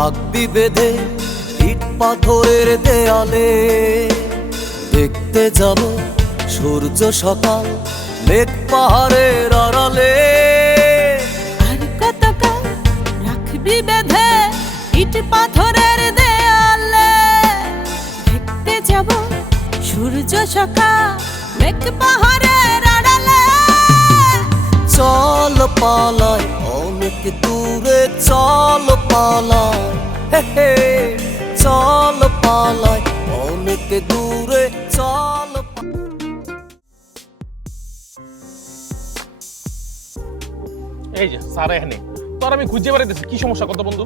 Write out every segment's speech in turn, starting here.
রাখবি বেঁধে ইট পাথরের দেয়ালে। দেখতে যাব সূর্য সকাল মেঘ পাহাড়ের আড়ালে। আর কতকাল রাখবি বেঁধে ইট পাথরের দেয়ালে। দেখতে যাব সূর্য সকাল মেঘ পাহাড়ের আড়ালে। চল পালায় অনেক দূরে চল পালায় চল পালায় অনেক দূরে চল এই যে স্যার এখানে। তোর আমি খুঁজে বেড়াইতেছি কি সমস্যা কত বন্ধু?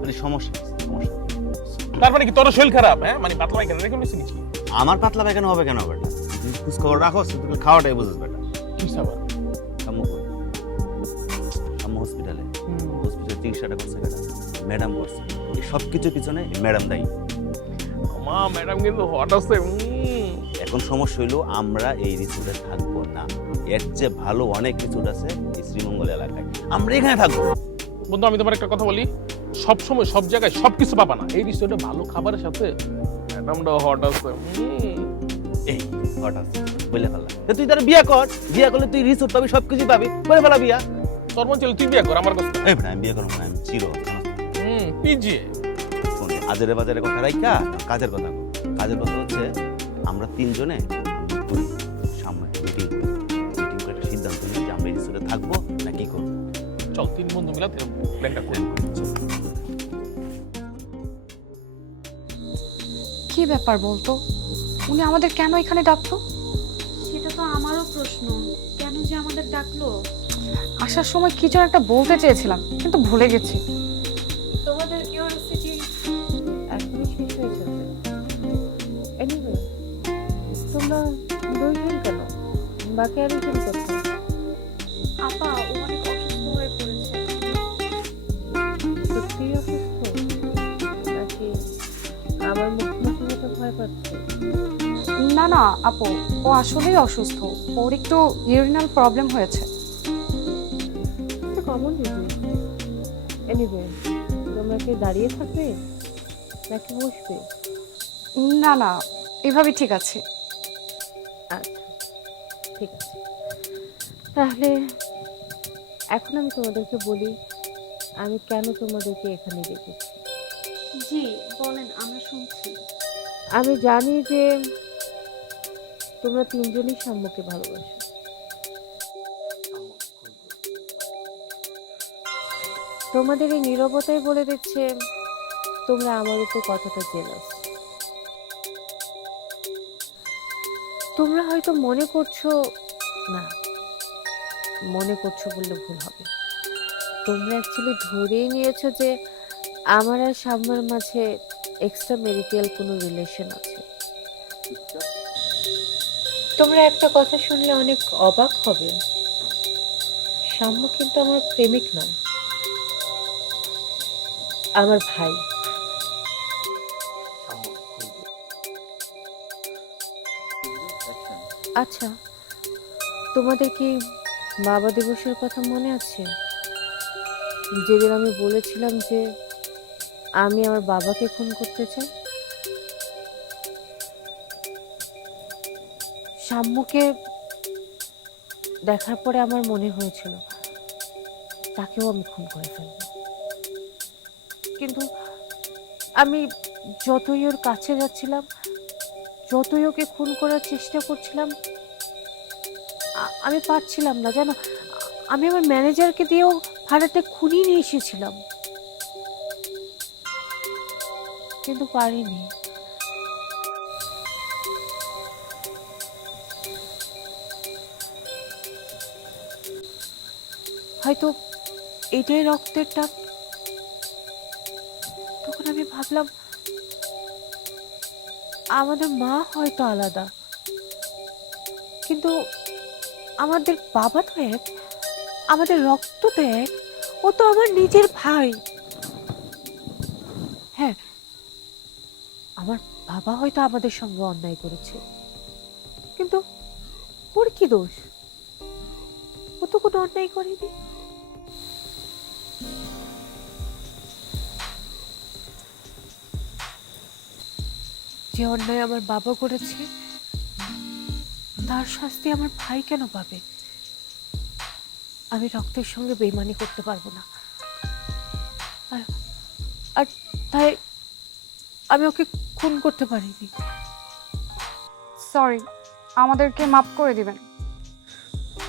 মানে সমস্যা সমস্যা। তার মানে কি তোর শরীর খারাপ হ্যাঁ? মানে পাতলা পায়খানা রেখে নিয়েছি নাকি? আমার পাতলা পায়খানা হবে কেন বেটা তুই খোঁজ খবর রাখো তুই খাওয়াটাই বুঝিস বেটা কি সাবা আম্মু কই? আম্মু হসপিটালে হসপিটালে চিকিৎসাটা করছে বেটা ম্যাডাম করছে। এই সব কিছুর পিছনে ম্যাডাম দায়ী। মা ম্যাডাম কিন্তু হট আছে এখন সমস্যা হইল আমরা এই রিসোর্টে থাকব না। এর যে ভালো অনেক রিসোর্ট আছে এই শ্রীমঙ্গল এলাকায়। আমরা এখানে থাকব। বন্ধু আমি তোমার একটা কথা বলি। সব সময় সব জায়গায় সব কিছু পাবা না। এই রিসোর্টে ভালো খাবারের সাথে ম্যাডামটা হট আছে এই হট আছে বলে ফেলা তো তুই তার বিয়ে কর। বিয়ে করলে তুই রিসোর্ট পাবি সব কিছু পাবি। বলে ফেলা বিয়া। তোর মন চলে তুই বিয়ে কর আমার কাছে এই আমি বিয়ে করব না আমি চির। আজের বাজারে কথা রাইকা কাজের কথা কও। কাজের কথা হচ্ছে আমরা তিনজনে আমরা করি সামনে মিটিং মিটিং করে একটা সিদ্ধান্ত নিই যে আমরা এই রিসোর্টে থাকব না কি করব। চল তিন বন্ধু মিলা প্ল্যানটা করি। কি ব্যাপার বলতো? উনি আমাদের কেন এখানে ডাকতো সেটা তো আমারও প্রশ্ন। কেন যে আমাদের ডাকলো? আসার সময় কি যেন একটা বলতে চেয়েছিলাম কিন্তু ভুলে গেছি। বাকি আরেকজন কোথায় আপা ও অনেক অসুস্থ হয়ে পড়েছে। সত্যি অসুস্থ? নাকি আমার মুখোমুখি হতে ভয় পাচ্ছে? না না আপু ও আসলেই অসুস্থ। ওর একটু ইউরিনাল প্রবলেম হয়েছে। কমন এনিওয়ে তোমরা কি দাঁড়িয়ে থাকবে নাকি বসবে? না না এভাবেই ঠিক আছে। ঠিক। আছে তাহলে এখন আমি তোমাদেরকে বলি আমি কেন তোমাদেরকে এখানে রেখেছি জি বলেন আমরা শুনছি। আমি জানি যে তোমরা তিনজনই সাম্যকে ভালোবাসো। তোমাদের এই নীরবতাই বলে দিচ্ছে তোমরা আমার উপর কতটা জেলাস তোমরা হয়তো মনে করছ, না, মনে করছ বললে ভুল হবে। তোমরা অ্যাকচুয়ালি ধরেই নিয়েছো যে আমার আর সাম্যর মাঝে এক্সট্রা মেরিটাল কোনো রিলেশন আছে। তোমরা একটা কথা শুনলে অনেক অবাক হবে। সাম্য কিন্তু আমার প্রেমিক নয়। আমার ভাই। আচ্ছা তোমাদের কি বাবা দিবসের কথা মনে আছে? যেদিন আমি বলেছিলাম যে আমি আমার বাবাকে খুন করতে চাই? সাম্যকে দেখার পরে আমার মনে হয়েছিল, তাকেও আমি খুন করে ফেলব। কিন্তু আমি যতই ওর কাছে যাচ্ছিলাম যতই ওকে খুন করার চেষ্টা করছিলাম আমি পারছিলাম না, জানো? আমি আমার ম্যানেজারকে দিয়েও ভাড়াটা খুনি নিয়ে এসেছিলাম। কিন্তু পারিনি। হয়তো এটাই রক্তের টান। তখন আমি ভাবলাম আমাদের মা হয়তো আলাদা। কিন্তু আমাদের বাবা তো এক, আমাদের রক্ত তো এক, ও তো আমার নিজের ভাই। হ্যাঁ আমার বাবা হয়তো আমাদের সঙ্গে অন্যায় করেছে। কিন্তু ওর কি দোষ? ও তো কোনো অন্যায় করেনি। যে অন্যায় আমার বাবা করেছে তার শাস্তি আমার ভাই কেন পাবে? আমি রক্তের সঙ্গে বেইমানি করতে পারব না। আর আর তাই আমি ওকে খুন করতে পারিনি। সরি আমাদেরকে মাফ করে দিবেন।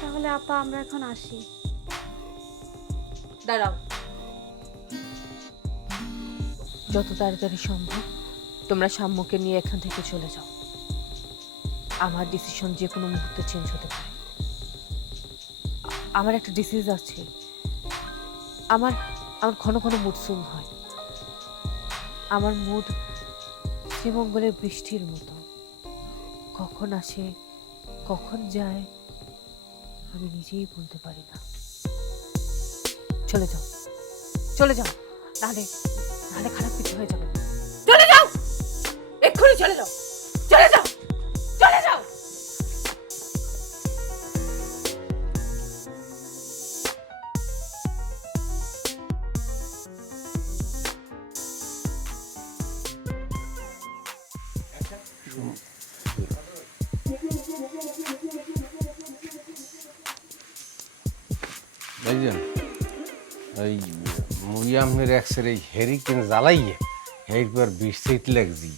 তাহলে আপা আমরা এখন আসি। দাঁড়াও। যত তাড়াতাড়ি সম্ভব। তোমরা সাম্যকে নিয়ে এখান থেকে চলে যাও। আমার ডিসিশন যে কোনো মুহূর্তে চেঞ্জ হতে পারে। আমার একটা ডিসিজ আছে। আমার আমার ঘন ঘন মুড সুইং হয়। আমার মুড শ্রীমঙ্গলের বৃষ্টির মতো। কখন আসে, কখন যায়, আমি নিজেই বলতে পারি না। চলে যাও চলে যাও। নাহলে নাহলে খারাপ কিছু হয়ে যাবে ভাইজান ওই আপনার একসের এই হেরিকেন জ্বালাইয়ে এরপর বিষ লাগছি।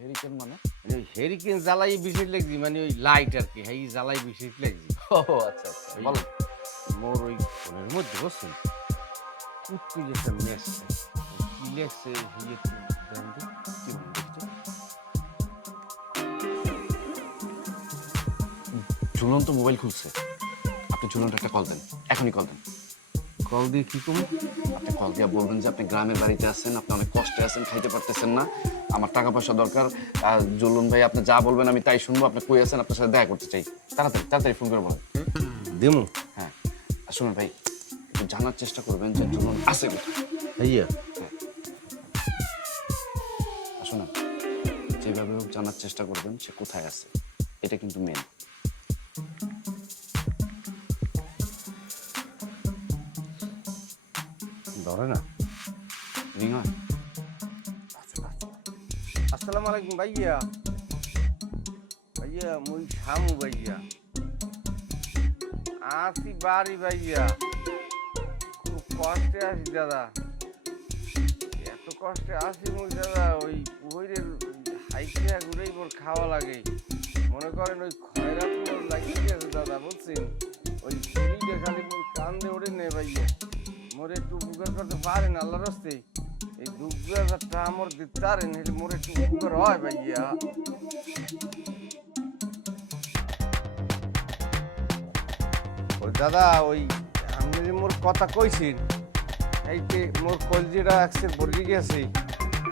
হেরিকেন মানে? ওই হেরিকেন জ্বালাই বিষ লাগছি মানে ওই লাইট আর কি এই জ্বালাই বিষ লাগছি। ও আচ্ছা আচ্ছা বলো মোর ওই ফোনের মধ্যে বসুন কুটকুই একটা মেসেজ কি লেখছে হইয়ে একটু দেন তো, কি বলে দেখতো? ঝুলন্ত মোবাইল খুলছে। আপনি ঝুলন্ত একটা কল দেন। এখনই কল দেন। কল দিয়ে কি করব? আপনি কল দিয়ে বলবেন যে আপনি গ্রামের বাড়িতে আছেন আপনি অনেক কষ্টে আছেন খাইতে পারতেছেন না। আমার টাকা পয়সা দরকার। জুলুন ভাই আপনি যা বলবেন আমি তাই শুনব। আপনি কই আছেন? আপনার সাথে দেখা করতে চাই। তাড়াতাড়ি তাড়াতাড়ি ফোন করে বলেন। দেমু? হ্যাঁ। শুনুন ভাই একটু জানার চেষ্টা করবেন যে জুলুন আছে ভাইয়া। আর শুনুন যেভাবে হোক জানার চেষ্টা করবেন সে কোথায় আছে এটা কিন্তু মেন ধরে না। হয় আসসালামু আলাইকুম ভাইয়া। ভাইয়া, মুই শামু ভাইয়া। আসি বাড়ি ভাইয়া। খুব কষ্টে আছি দাদা। এত কষ্টে আসি মুই দাদা, ওই পুহরের হাইকিয়া ঘুরেই মোর খাওয়া লাগে। মনে করেন ওই খয়রাত লাগিয়ে গেছে দাদা, বুঝছেন? ওই খালি মোর কান্দে ওড়ে নে ভাইয়া। মোরে একটু উপকার করতে পারেন আল্লাহ রাস্তে। এই দুঃখ হাজারটা আমার দিতে পারেন হেলে মোরে একটু উপকার হয় ভাইয়া। ওই দাদা, ওই আপনি যে মোর কথা কইছেন, এই যে মোর কলজিটা একসের ভরে গেছে,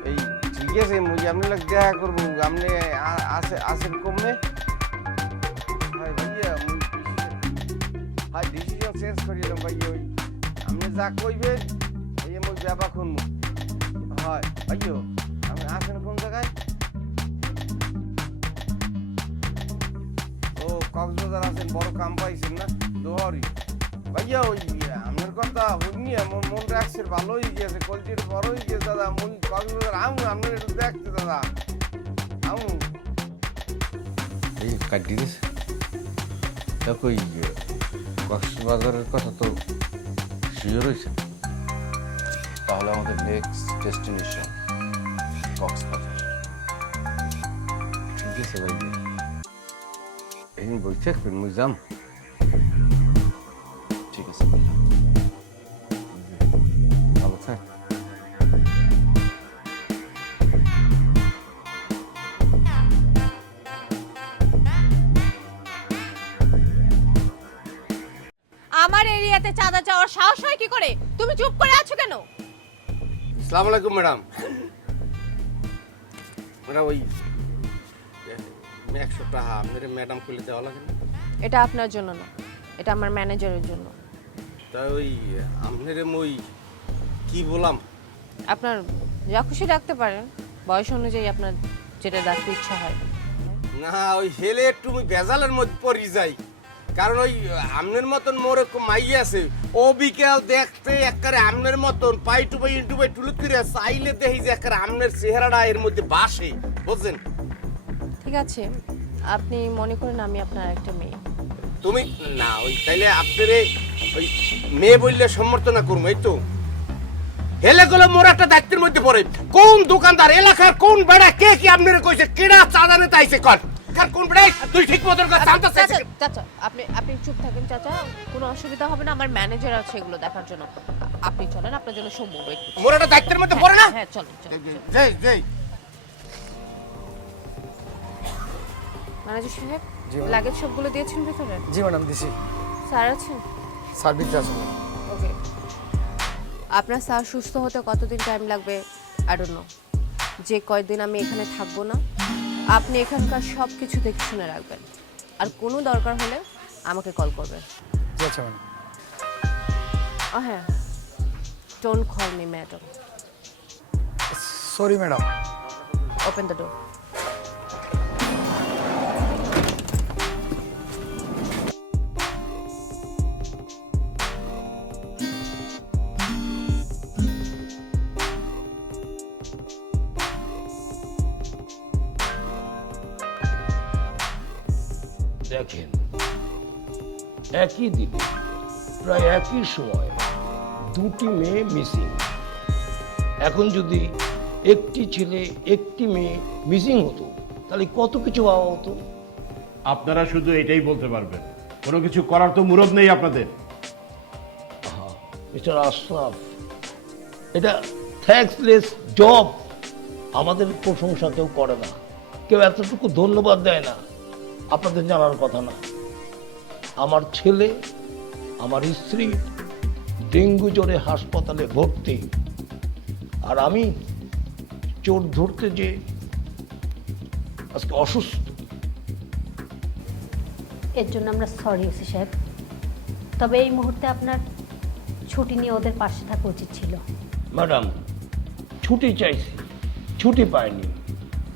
এই ঠিক আছে, মুই আপনি লোক দেখা করব, আপনি আসে আসেন কমনে? হাই ভাইয়া, মুই হাই ডিসিশন চেঞ্জ করিলাম ভাইয়া, ওই যা কইবেন এই মুই ব্যাপা খুনমু হয় ভাইও আমি আসেন কোন জায়গায়? ও, কক্সবাজার আছেন বড় কাম পাইছেন না? দোহরি। ভাইয়া ওই আমার কথা শুনি আমার মন রাখছে ভালো হয়ে গেছে কলজির বড় হয়ে গেছে, দাদা, মুই কক্সবাজার আমু আপনার একটু দেখতে, দাদা। আমু এই কাটি দিছে দেখো কক্সবাজারের কথা তো শিওর হয়েছে তাহলে আমাদের নেক্সট ডেস্টিনেশন কক্সবাজার। ঠিক আছে ভাই এই বই ফিল্ম যাম ঠিক আছে। আমার এরিয়াতে চাঁদা চাওয়ার সাহস হয় কি করে? তুমি চুপ করে আছো কেন? আসসালামু আলাইকুম ম্যাডাম। ম্যাডাম ওই একশো টাকা আপনার ম্যাডাম খুলে দেওয়া লাগে না? এটা আপনার জন্য না এটা আমার ম্যানেজারের জন্য। তাই ওই আপনার ওই কি বললাম? আপনার যা খুশি রাখতে পারেন বয়স অনুযায়ী আপনার যেটা রাখতে ইচ্ছা হয়। না ওই হেলে একটু ভেজালের মধ্যে পড়ি যাই। কারণ ওই আমনের মতন মোর মাই আছে। ও বিকেল দেখতে একবারে আমনের মতন পাই টু পাই ইন্টু পাই টুলুক করে চাইলে দেখি যে একবারে আমনের চেহারাটা এর মধ্যে বাসে বুঝছেন? ঠিক আছে আপনি মনে করেন আমি আপনার একটা মেয়ে। তুমি না ওই তাইলে আপনারে ওই মেয়ে বললে সমর্থনা করব এই তো। হেলে গেলে মোর একটা দায়িত্বের মধ্যে পড়ে। কোন দোকানদার এলাকার কোন বেড়া কে কি আপনারে কইছে? কেডা চাঁদা নিতে আইছে কর। কার কোন বেড়া? তুই ঠিক মতন করে চাঁদা চাইছে আপনি চুপ থাকেন চাচা। কোনো অসুবিধা হবে না আমার ম্যানেজার আছে এগুলো দেখার জন্য। আপনি চলেন আপনার জন্য সম্ভব একটা দায়িত্বের মধ্যে পড়ে না? হ্যাঁ চলেন চলেন যাই যাই ম্যানেজার সাহেব লাগেজ সবগুলো দিয়েছেন ভেতরে? জি ম্যাডাম দিছি। স্যার আছেন? সার্ভিস আছে। ওকে। আপনার স্যার সুস্থ হতে কতদিন টাইম লাগবে? আই ডোন্ট নো যে কয়দিন আমি এখানে থাকব না আপনি এখানকার সব কিছু দেখে শুনে রাখবেন। আর কোনো দরকার হলে আমাকে কল করবেন জি আচ্ছা ম্যাডাম। ও হ্যাঁ। Don't call me madam sorry madam open the door দেখেন একই দিনে প্রায় একই সময় দুটি মেয়ে মিসিং এখন যদি একটি ছেলে একটি মেয়ে মিসিং হতো তাহলে কত কিছু পাওয়া হতো? আপনারা শুধু এটাই বলতে পারবেন। কোনো কিছু করার তো মুরব নেই আপনাদের। মিস্টার আশরাফ এটা থ্যাঙ্কসলেস জব আমাদের প্রশংসা কেউ করে না। কেউ এতটুকু ধন্যবাদ দেয় না। আপনাদের জানার কথা না। আমার ছেলে আমার স্ত্রী ডেঙ্গু জ্বরে হাসপাতালে ভর্তি। আর আমি চোর ধরতে যে আজকে অসুস্থ। এর জন্য আমরা সরি ওসি সাহেব। তবে এই মুহূর্তে আপনার ছুটি নিয়ে ওদের পাশে থাকা উচিত ছিল। ম্যাডাম ছুটি চাইছি ছুটি পাইনি।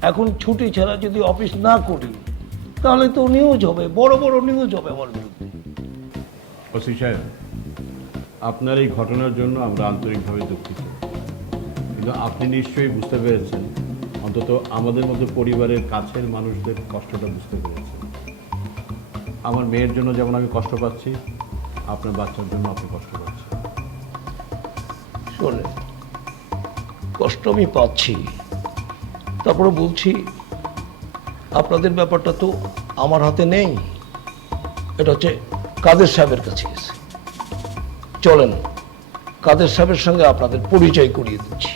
এখন ছুটি ছাড়া যদি অফিস না করি তাহলে তো নিউজ হবে বড় বড় নিউজ হবে আমার বিরুদ্ধে। ওসি সাহেব আপনার এই ঘটনার জন্য আমরা আন্তরিকভাবে দুঃখিত। কিন্তু আপনি নিশ্চয়ই বুঝতে পেরেছেন অন্তত আমাদের মধ্যে পরিবারের কাছের মানুষদের কষ্টটা বুঝতে পেরেছেন। আমার মেয়ের জন্য যেমন আমি কষ্ট পাচ্ছি আপনার বাচ্চার জন্য আপনি কষ্ট পাচ্ছেন। শোনে কষ্ট আমি পাচ্ছি তারপরে বলছি আপনাদের ব্যাপারটা তো আমার হাতে নেই। এটা হচ্ছে কাদের সাহেবের কাছে গেছে। চলেন, কাদের সাহেবের সঙ্গে আপনাদের পরিচয় করিয়ে দিচ্ছি।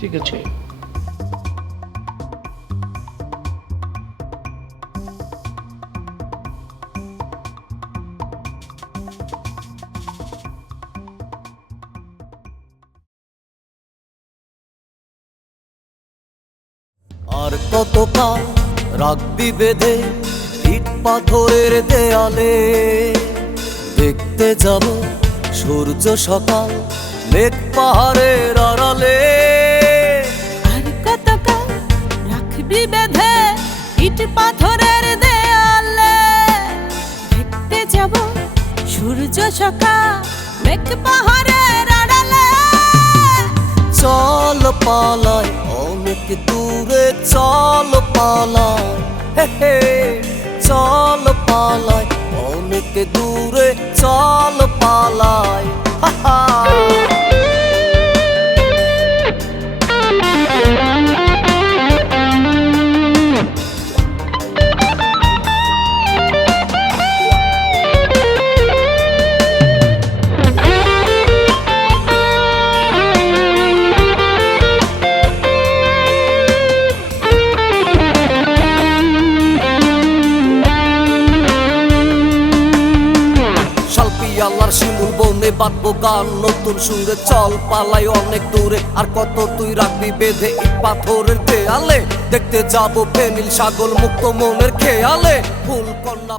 ঠিক আছে? আর কতকাল রাখবি বেঁধে ইট পাথরের দেয়ালে। দেখতে যাব সূর্য সকাল মেঘ পাহাড়ের আড়ালে। আর কতকাল রাখবি বেঁধে ইট পাথরের দেয়ালে। দেখতে যাব সূর্য সকাল মেঘ পাহাড়ের আড়ালে। চল পালায় অনেক দূরে চল পালায় হে চল পালায় অনেক দূরে চল পালায় হা হা। শিমুল বাঁধবো গান, নতুন সুরে চল, পালাই অনেক দূরে। আর কত তুই রাখবি বেঁধে পাথরের দেয়ালে? দেখতে যাব ফেনিল সাগর মুক্ত মনের খেয়ালে। ফুল কন্যা